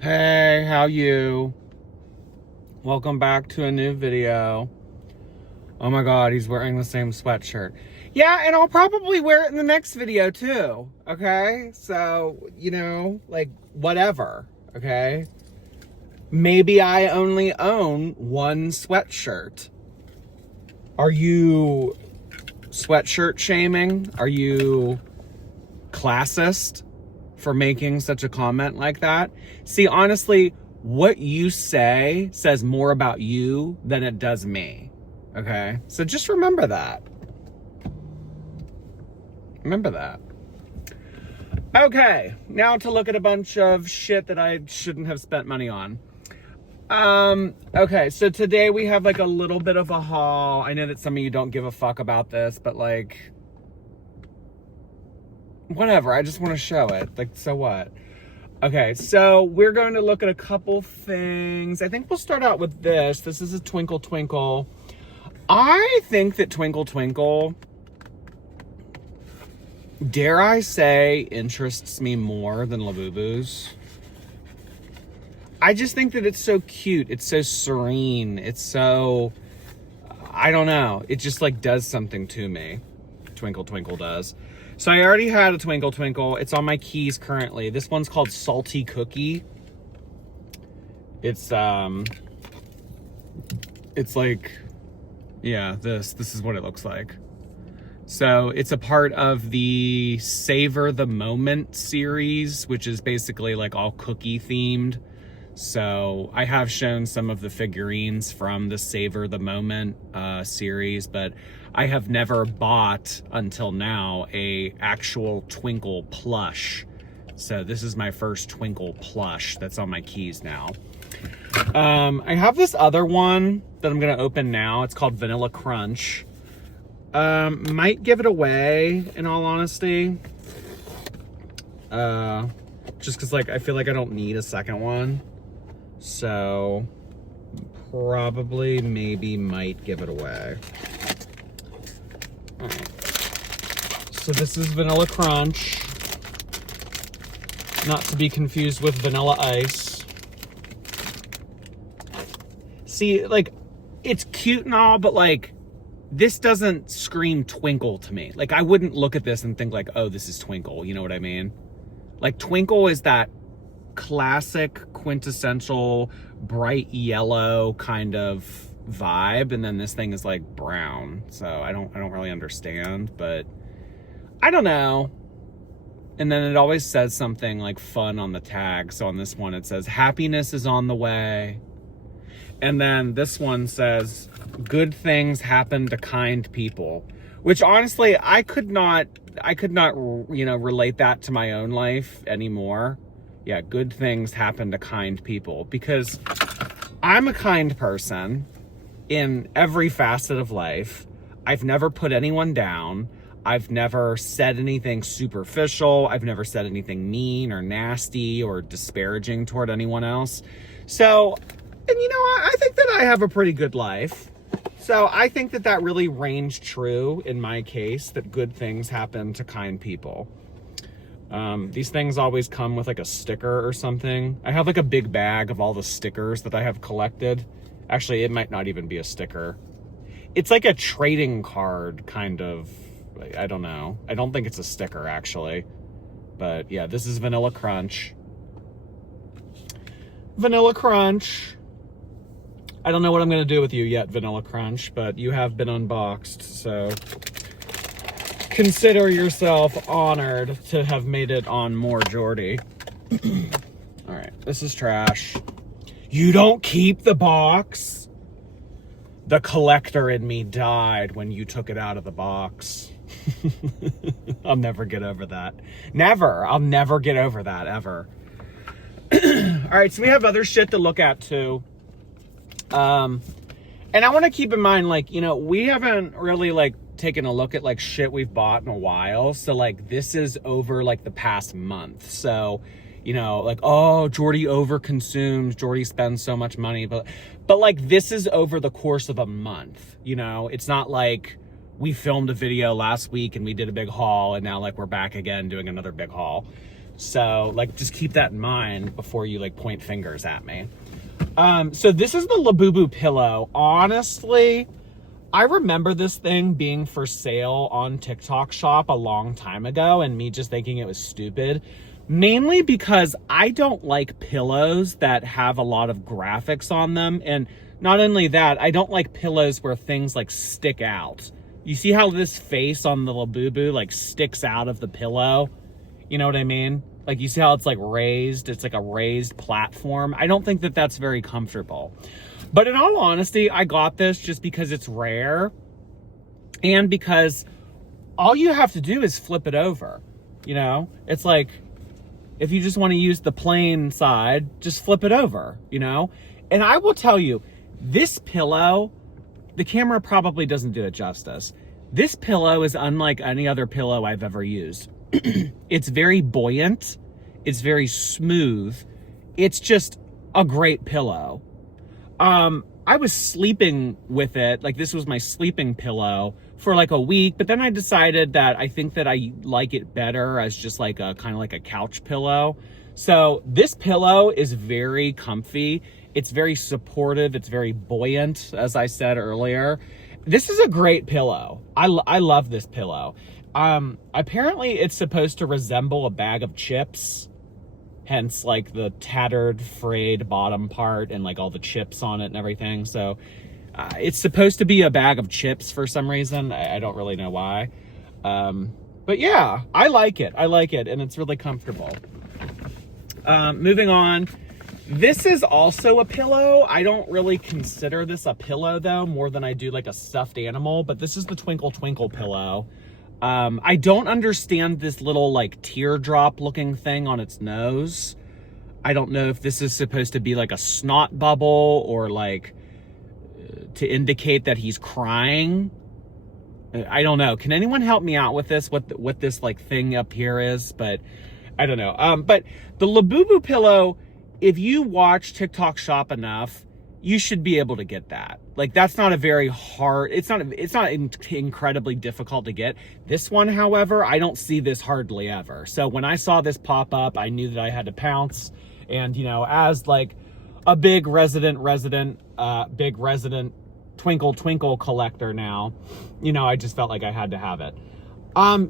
Hey, how you? Welcome back to a new video. Oh my god, he's wearing the same sweatshirt. Yeah, and I'll probably wear it in the next video too, okay? So, like, whatever, okay? Maybe I only own one sweatshirt. Are you sweatshirt shaming? Are you classist for making such a comment like that? See, honestly, what you say says more about you than it does me, okay? So just remember that. Remember that. Okay, now to look at a bunch of shit that I shouldn't have spent money on. Okay, so today we have like a little bit of a haul. I know that some of you don't give a fuck about this, but like, whatever, I just want to show it. Like, so what? Okay, so we're going to look at a couple things. I think we'll start out with this. This is a Twinkle Twinkle. I think that Twinkle Twinkle, dare I say, interests me more than Labubu's. I just think that it's so cute. It's so serene. It's so, I don't know. It just like does something to me. Twinkle Twinkle does. So I already had a Twinkle Twinkle. It's on my keys currently. This one's called Salty Cookie. It's like, yeah, this is what it looks like. So it's a part of the Savor the Moment series, which is basically like all cookie themed. So I have shown some of the figurines from the Savor the Moment series, but I have never bought until now a actual Twinkle plush. So this is my first Twinkle plush that's on my keys now. I have this other one that I'm gonna open now. It's called Vanilla Crunch. Might give it away, in all honesty. Just cause like, I feel like I don't need a second one. So probably, maybe, might give it away. All right. So this is Vanilla Crunch. Not to be confused with Vanilla Ice. See, like, it's cute and all, but like, this doesn't scream Twinkle to me. Like, I wouldn't look at this and think like, oh, this is Twinkle. You know what I mean? Like, Twinkle is that classic, quintessential, bright yellow kind of vibe, and then this thing is like brown. So I don't really understand, but I don't know. And then it always says something like fun on the tag. So on this one it says happiness is on the way. And then this one says good things happen to kind people, which honestly I could not relate that to my own life anymore. Yeah, good things happen to kind people, because I'm a kind person in every facet of life. I've never put anyone down. I've never said anything superficial. I've never said anything mean or nasty or disparaging toward anyone else. So, and I think that I have a pretty good life. So I think that that really ranged true in my case, that good things happen to kind people. These things always come with like a sticker or something. I have like a big bag of all the stickers that I have collected. Actually, it might not even be a sticker. It's like a trading card kind of, I don't know. I don't think it's a sticker actually. But yeah, this is Vanilla Crunch. Vanilla Crunch. I don't know what I'm going to do with you yet, Vanilla Crunch, but you have been unboxed, so consider yourself honored to have made it on more Jordy. All right, this is trash. You don't keep the box? The collector in me died when you took it out of the box. I'll never get over that. Never. I'll never get over that, ever. All right, so we have other shit to look at too. And I want to keep in mind, like, we haven't really like taken a look at like shit we've bought in a while. So like this is over like the past month. So, like, oh, Jordy overconsumes, Jordy spends so much money, but like this is over the course of a month. It's not like we filmed a video last week and we did a big haul and now like we're back again doing another big haul. So like, just keep that in mind before you like point fingers at me. So this is the Labubu pillow. Honestly, I remember this thing being for sale on TikTok Shop a long time ago and me just thinking it was stupid. Mainly because I don't like pillows that have a lot of graphics on them. And not only that, I don't like pillows where things like stick out. You see how this face on the Labubu like sticks out of the pillow? You know what I mean? Like, you see how it's like raised? It's like a raised platform. I don't think that that's very comfortable. But in all honesty, I got this just because it's rare and because all you have to do is flip it over. You know, it's like, if you just want to use the plain side, just flip it over, you know? And I will tell you, this pillow, the camera probably doesn't do it justice. This pillow is unlike any other pillow I've ever used. It's very buoyant. It's very smooth. It's just a great pillow. I was sleeping with it, like this was my sleeping pillow for like a week, but then I decided that I think that I like it better as just like a kind of like a couch pillow. So this pillow is very comfy. It's very supportive. It's very buoyant, as I said earlier. This is a great pillow. I love this pillow. Apparently it's supposed to resemble a bag of chips. Hence like the tattered, frayed bottom part and like all the chips on it and everything. So it's supposed to be a bag of chips for some reason. I don't really know why. But yeah, I like it. I like it. And it's really comfortable. Moving on. This is also a pillow. I don't really consider this a pillow though, more than I do like a stuffed animal. But this is the Twinkle Twinkle pillow. I don't understand this little like teardrop looking thing on its nose. I don't know if this is supposed to be like a snot bubble or like to indicate that he's crying. I don't know. Can anyone help me out with this? What this like thing up here is? But I don't know. But the Labubu pillow, if you watch TikTok Shop enough, you should be able to get that. Like, that's not a very hard, it's not incredibly difficult to get. This one, however, I don't see this hardly ever. So when I saw this pop up, I knew that I had to pounce. And, you know, as like a big resident Twinkle Twinkle collector now, you know, I just felt like I had to have it.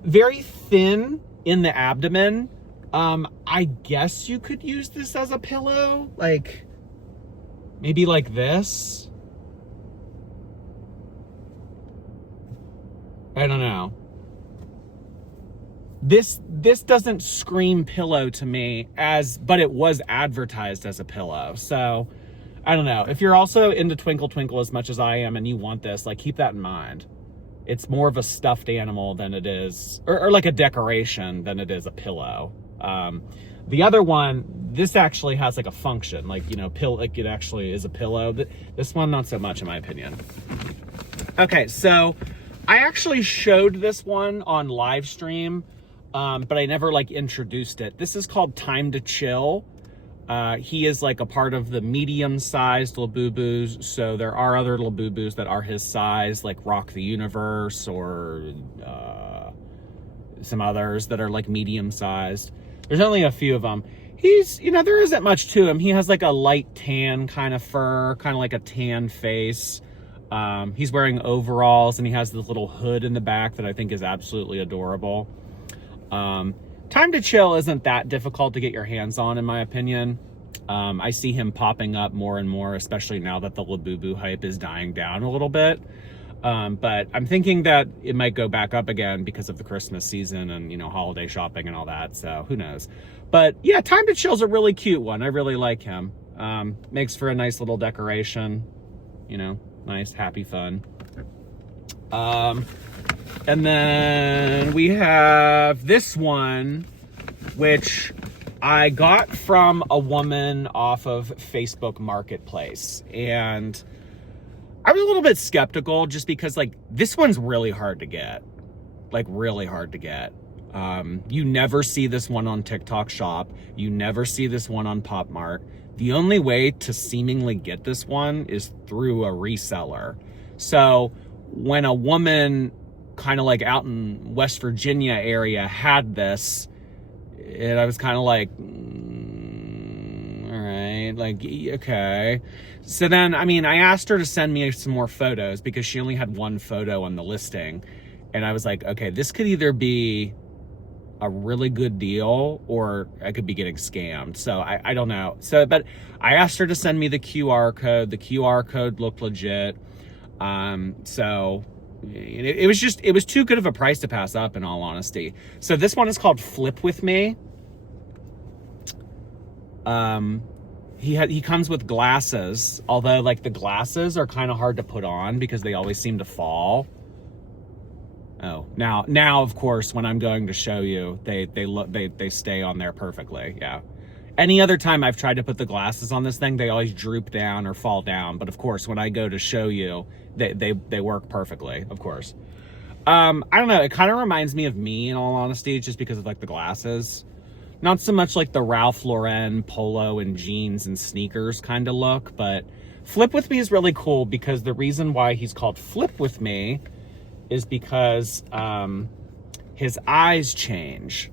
Very thin in the abdomen. I guess you could use this as a pillow, like maybe like this. I don't know. This doesn't scream pillow to me but it was advertised as a pillow. So I don't know. If you're also into Twinkle Twinkle as much as I am and you want this, like, keep that in mind. It's more of a stuffed animal than it is, or like a decoration than it is a pillow. The other one, this actually has like a function, like, you know, like it actually is a pillow. This one, not so much in my opinion. Okay, so I actually showed this one on live stream, but I never like introduced it. This is called Time to Chill. He is like a part of the medium-sized Labubus, so there are other Labubus that are his size, like Rock the Universe or some others that are like medium-sized. There's only a few of them. He's, you know, there isn't much to him. He has like a light tan kind of fur, kind of like a tan face. He's wearing overalls and he has this little hood in the back that I think is absolutely adorable. Time to Chill isn't that difficult to get your hands on, in my opinion. I see him popping up more and more, especially now that the Labubu hype is dying down a little bit. But I'm thinking that it might go back up again because of the Christmas season and, you know, holiday shopping and all that. So who knows? But yeah, Time to Chill's a really cute one. I really like him. Makes for a nice little decoration, you know, nice, happy fun. And then we have this one, which I got from a woman off of Facebook Marketplace. And I was a little bit skeptical just because, like, this one's really hard to get. Like, really hard to get. You never see this one on TikTok Shop. You never see this one on Pop Mart. The only way to seemingly get this one is through a reseller. So when a woman kind of like out in West Virginia area had this, And I was kind of like, all right, like, okay. So then, I mean, I asked her to send me some more photos because she only had one photo on the listing. And I was like, okay, this could either be a really good deal or I could be getting scammed. So I don't know. So, but I asked her to send me the QR code. The QR code looked legit. So it was too good of a price to pass up, in all honesty. So this one is called Flip With Me. He comes with glasses, although like the glasses are kind of hard to put on because they always seem to fall. Oh, now of course, when I'm going to show you, they stay on there perfectly. Yeah. Any other time I've tried to put the glasses on this thing, they always droop down or fall down. But of course, when I go to show you, they work perfectly, of course. I don't know. It kind of reminds me of me, in all honesty, just because of like the glasses. Not so much like the Ralph Lauren polo and jeans and sneakers kind of look, but Flip With Me is really cool because the reason why he's called Flip With Me is because his eyes change.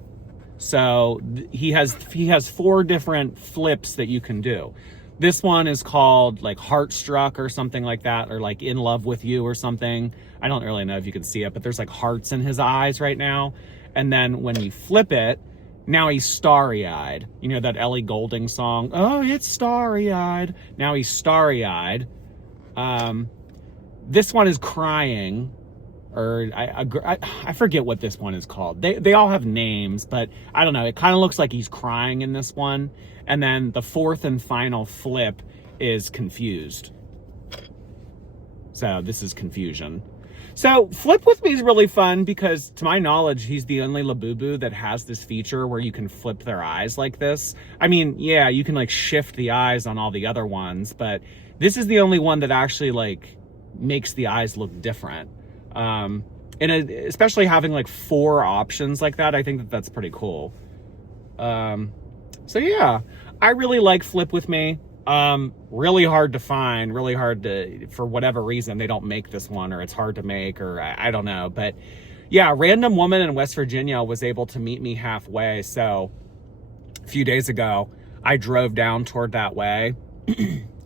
So he has 4 different flips that you can do. This one is called like Heartstruck or something like that, or like In Love With You or something. I don't really know if you can see it, but there's like hearts in his eyes right now. And then when you flip it, now he's starry-eyed. You know that Ellie Goulding song? Oh, it's starry-eyed. Now he's starry-eyed. This one is crying. Or I forget what this one is called. They all have names, but I don't know. It kind of looks like he's crying in this one. And then the 4th and final flip is confused. So this is confusion. So Flip With Me is really fun because, to my knowledge, he's the only Labubu that has this feature where you can flip their eyes like this. I mean, yeah, you can like shift the eyes on all the other ones, but this is the only one that actually like makes the eyes look different. And especially having like 4 options like that, I think that that's pretty cool. So yeah, I really like Flip With Me. Really hard to find, really hard to, for whatever reason, they don't make this one, or it's hard to make, or I don't know. But yeah, a random woman in West Virginia was able to meet me halfway. So a few days ago, I drove down toward that way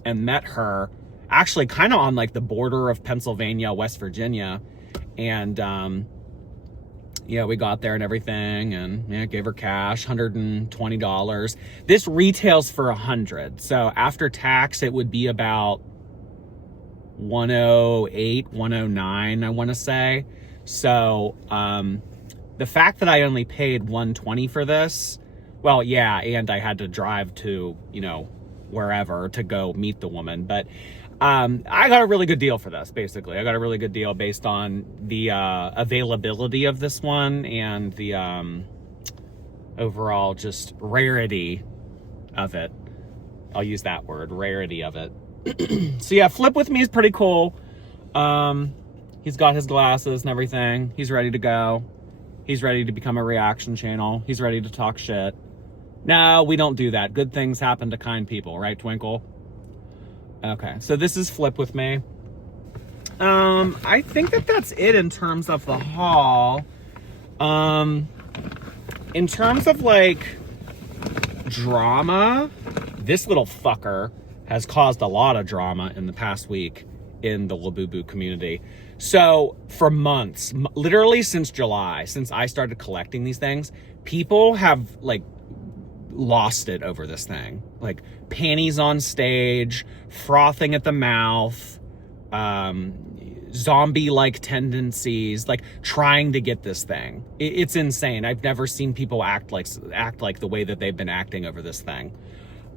and met her actually kind of on like the border of Pennsylvania, West Virginia. And, yeah, we got there and everything, and yeah, gave her cash, $120. This retails for $100. So after tax, it would be about 108, 109, I want to say. So, the fact that I only paid $120 for this, well, yeah, and I had to drive to, you know, wherever to go meet the woman, but I got a really good deal for this, basically. I got a really good deal based on the availability of this one and the overall just rarity of it. I'll use that word, rarity of it. So yeah, Flip With Me is pretty cool. He's got his glasses and everything. He's ready to go. He's ready to become a reaction channel. He's ready to talk shit. No, we don't do that. Good things happen to kind people, right, Twinkle? Okay, so this is Flip With Me. I think that that's it in terms of the haul. In terms of like drama, this little fucker has caused a lot of drama in the past week in the Labubu community. So for months, literally since July, since I started collecting these things, people have like lost it over this thing. Like panties on stage, frothing at the mouth, zombie-like tendencies, like trying to get this thing. It's insane. I've never seen people act like the way that they've been acting over this thing.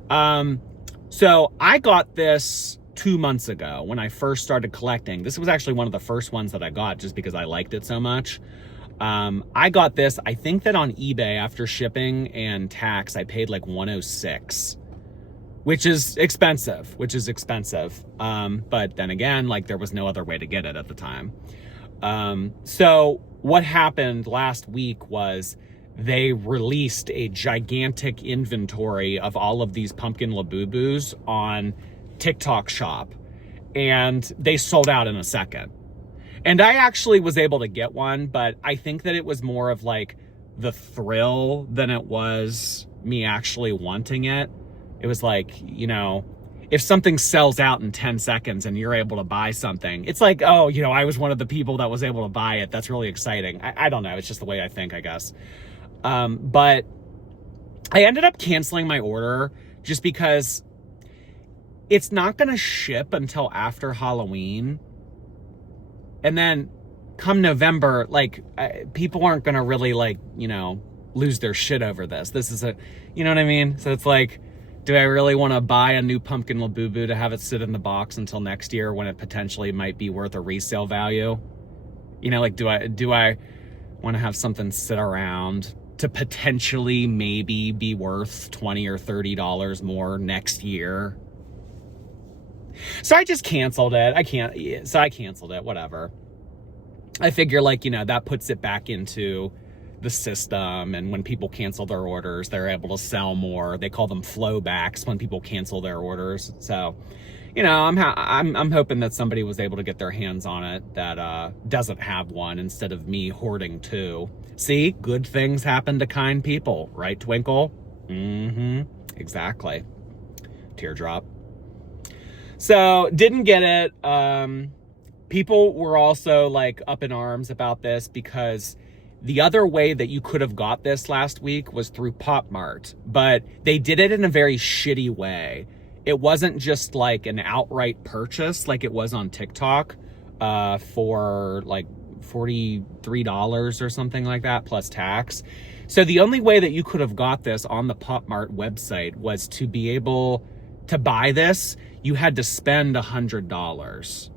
So I got this 2 months ago when I first started collecting. This was actually one of the first ones that I got just because I liked it so much. I got this, I think that on eBay after shipping and tax, I paid like $106, which is expensive, but then again, like there was no other way to get it at the time. So what happened last week was they released a gigantic inventory of all of these pumpkin Labubus on TikTok Shop, and they sold out in a second. And I actually was able to get one, but I think that it was more of like the thrill than it was me actually wanting it. It was like, you know, if something sells out in 10 seconds and you're able to buy something, it's like, oh, you know, I was one of the people that was able to buy it. That's really exciting. I don't know. It's just the way I think, I guess. But I ended up canceling my order just because it's not going to ship until after Halloween. And then come November, like, people aren't going to really, like, you know, lose their shit over this. This is you know what I mean? So it's like, do I really want to buy a new Pumpkin Labubu to have it sit in the box until next year when it potentially might be worth a resale value? You know, like, do I want to have something sit around to potentially maybe be worth $20 or $30 more next year? So I just canceled it. I canceled it, whatever. I figure, like, you know, that puts it back into the system, and when people cancel their orders, they're able to sell more. They call them flowbacks when people cancel their orders. So, you know, I'm hoping that somebody was able to get their hands on it that doesn't have one, instead of me hoarding two. See, good things happen to kind people, right, Twinkle? Exactly. Teardrop. So, didn't get it. People were also, like, up in arms about this because the other way that you could have got this last week was through Pop Mart, but they did it in a very shitty way. It wasn't just like an outright purchase like it was on TikTok for like $43 or something like that, plus tax. So the only way that you could have got this on the Pop Mart website was to be able to buy this. You had to spend $100.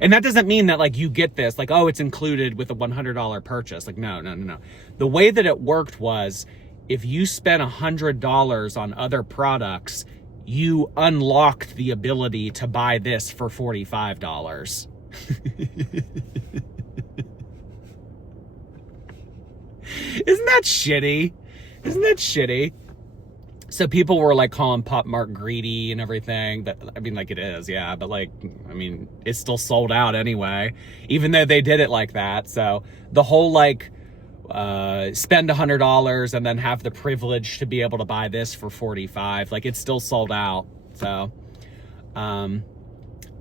And that doesn't mean that, like, you get this, like, oh, it's included with a $100 purchase. Like, no. The way that it worked was, if you spent $100 on other products, you unlocked the ability to buy this for $45. Isn't that shitty? So people were, like, calling Pop Mart greedy and everything. But I mean, like, it is, yeah. But, like, I mean, it's still sold out anyway, even though they did it like that. So the whole, like, spend $100 and then have the privilege to be able to buy this for $45, like, it's still sold out. So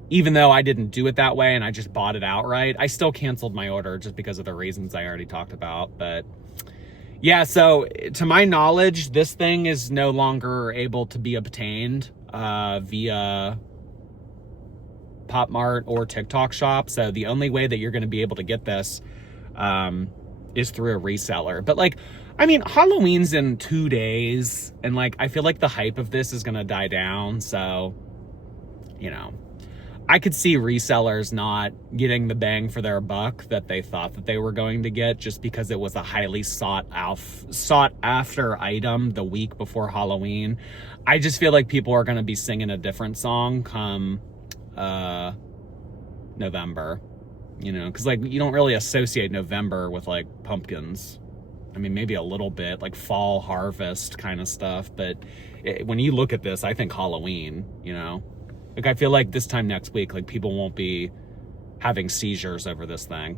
even though I didn't do it that way and I just bought it outright, I still canceled my order just because of the reasons I already talked about. But yeah, so to my knowledge, this thing is no longer able to be obtained via Pop Mart or TikTok Shop. So the only way that you're going to be able to get this is through a reseller. But, like, I mean, Halloween's in 2 days, and, like, I feel like the hype of this is going to die down. So, you know, I could see resellers not getting the bang for their buck that they thought that they were going to get, just because it was a highly sought after item the week before Halloween. I just feel like people are going to be singing a different song come November, you know, because, like, you don't really associate November with, like, pumpkins. I mean, maybe a little bit, like fall harvest kind of stuff, but when you look at this, I think Halloween, you know. Like, I feel like this time next week, like, people won't be having seizures over this thing.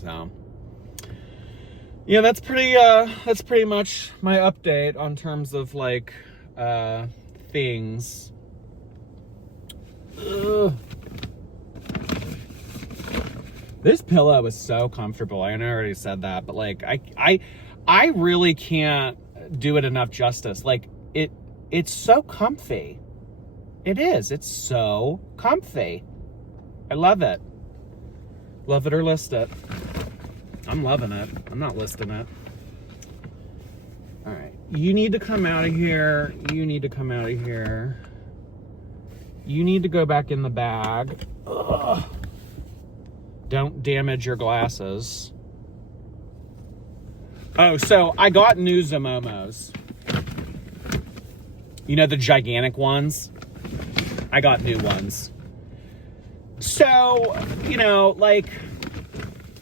So, yeah, that's pretty much my update on terms of, like, things. Ugh. This pillow is so comfortable. I know I already said that, but, like, I really can't do it enough justice. Like, it's so comfy. It is. It's so comfy. I love it. Love it or list it. I'm loving it. I'm not listing it. All right. You need to come out of here. You need to come out of here. You need to go back in the bag. Ugh. Don't damage your glasses. Oh, so I got new Zamomos. You know, the gigantic ones? I got new ones. So, you know, like,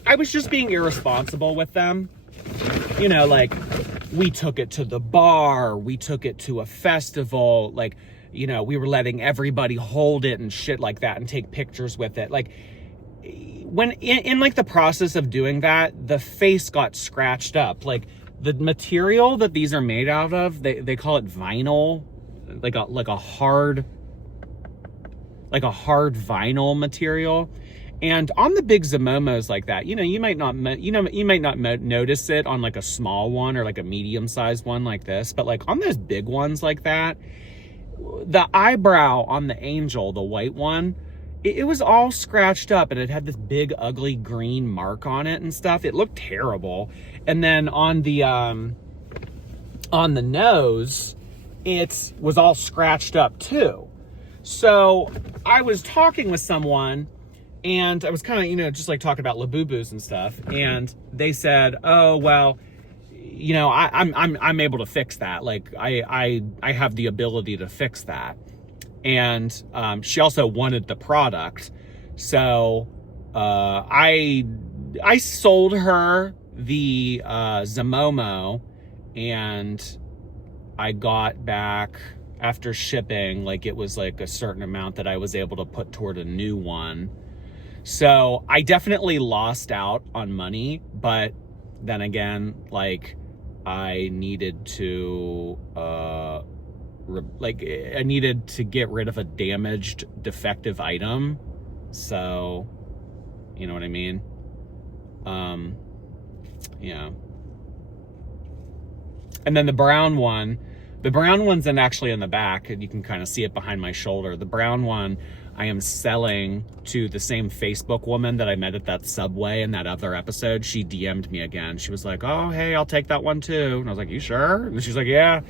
I was just being irresponsible with them. You know, like, we took it to the bar, we took it to a festival, like, you know, we were letting everybody hold it and shit like that and take pictures with it. Like, when in like the process of doing that, the face got scratched up. Like the material that these are made out of, they call it vinyl, like a hard vinyl material. And on the big Zamomos like that, you might not notice it on like a small one or like a medium-sized one like this, but like on those big ones like that, the eyebrow on the angel, the white one, it was all scratched up, and it had this big ugly green mark on it and stuff. It looked terrible. And then on the nose, it was all scratched up too. So I was talking with someone, and I was kind of, just like talking about Labubus and stuff. And they said, oh, well, I'm able to fix that. Like I have the ability to fix that. And she also wanted the product. So I sold her the Zamomo, and I got back, after shipping, like it was like a certain amount that I was able to put toward a new one. So I definitely lost out on money, but then again, like I needed to I needed to get rid of a damaged, defective item. So, you know what I mean? Yeah. And then the brown one's actually in the back, and you can kind of see it behind my shoulder. The brown one I am selling to the same Facebook woman that I met at that Subway in that other episode. She DM'd me again. She was like, oh, hey, I'll take that one too. And I was like, you sure? And she's like, yeah.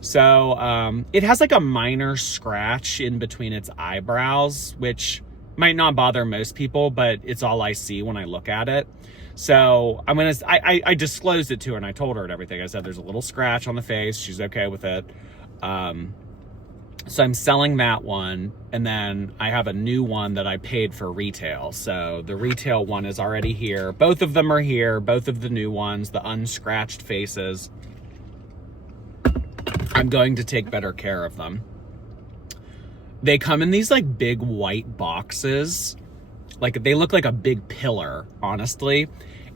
So it has like a minor scratch in between its eyebrows, which might not bother most people, but it's all I see when I look at it. So I disclosed it to her, and I told her and everything. I said, there's a little scratch on the face. She's okay with it. So I'm selling that one, and then I have a new one that I paid for retail. So the retail one is already here. Both of them are here, both of the new ones, the unscratched faces. I'm going to take better care of them. They come in these like big white boxes. Like they look like a big pillar, honestly.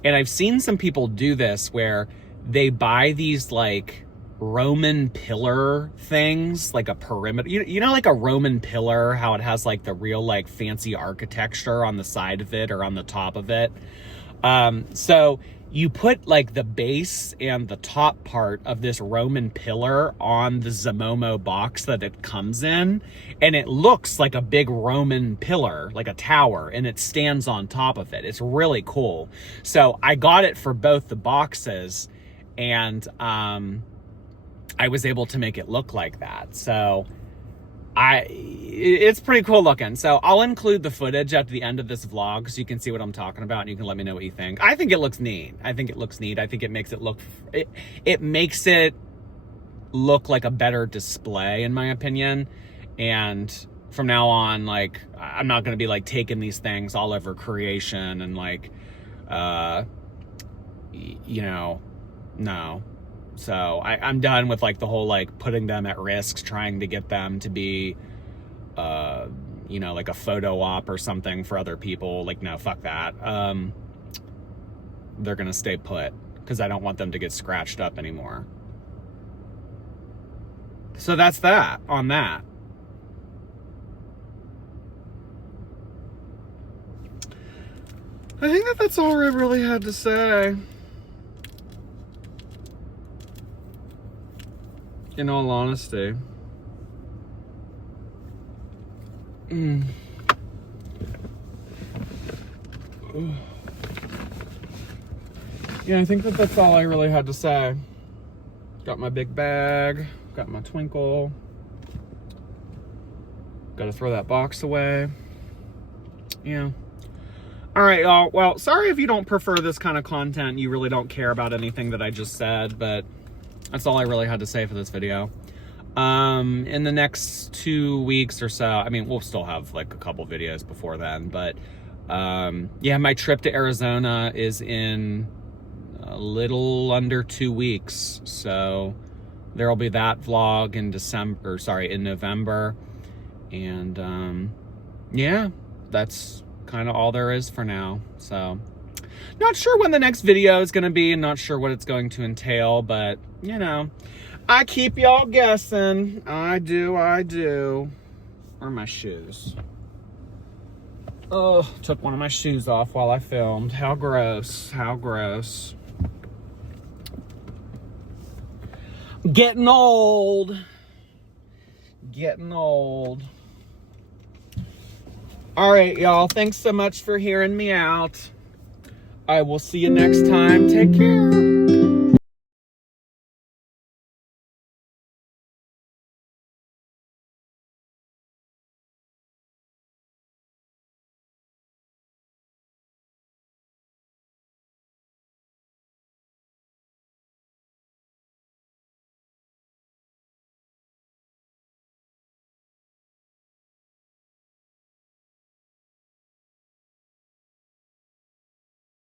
And I've seen some people do this where they buy these like Roman pillar things, like a perimeter, like a Roman pillar, how it has like the real like fancy architecture on the side of it or on the top of it. So you put like the base and the top part of this Roman pillar on the Zamomo box that it comes in, and it looks like a big Roman pillar, like a tower, and it stands on top of it. It's really cool. So I got it for both the boxes, and I was able to make it look like that. So it's pretty cool looking. So I'll include the footage at the end of this vlog so you can see what I'm talking about, and you can let me know what you think. I think it looks neat. I think it makes it look, it makes it look like a better display, in my opinion. And from now on, like, I'm not going to be like taking these things all over creation and like, no. So I'm done with like the whole like putting them at risk, trying to get them to be, like a photo op or something for other people. Like, no, fuck that. They're going to stay put because I don't want them to get scratched up anymore. So that's that on that. I think that's all I really had to say. In all honesty. Yeah, I think that's all I really had to say. Got my big bag, got my twinkle. Gotta throw that box away. Yeah. All right, y'all. Well, sorry if you don't prefer this kind of content. You really don't care about anything that I just said, but that's all I really had to say for this video. In the next 2 weeks or so, I mean, we'll still have like a couple videos before then, but yeah, my trip to Arizona is in a little under 2 weeks. So there'll be that vlog in in November. And yeah, that's kind of all there is for now. So, not sure when the next video is going to be, and not sure what it's going to entail, but, you know, I keep y'all guessing. I do. Where are my shoes? Oh, took one of my shoes off while I filmed. How gross. How gross. Getting old. Getting old. All right, y'all. Thanks so much for hearing me out. I will see you next time. Take care.